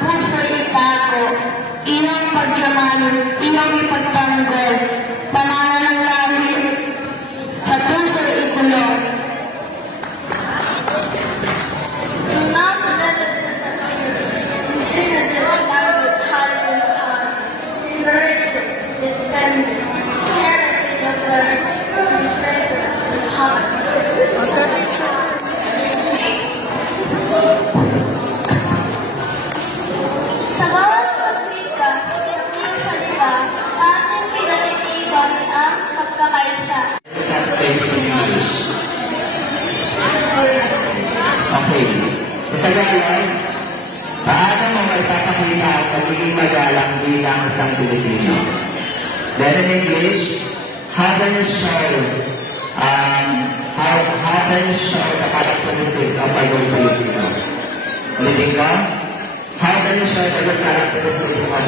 puso'y itako, iyong pagyaman, iyong ipagtanggol, pananalangin, sa puso'y ikulong. Do not let it disappear. Indigenous language hiding in the rich, independent, heritage of the fragrance and heart. Sa bawat pagwika, sa iyong salita, ating pinatitipan ang pagkakaisa. Okay. Sa Tagalog, paano mo maipapakita ang pagiging magalang bilang isang Pilipino? Then in English, how can you show the characteristics of a good Filipino? Ulitin ko, how can you show the good characteristics of a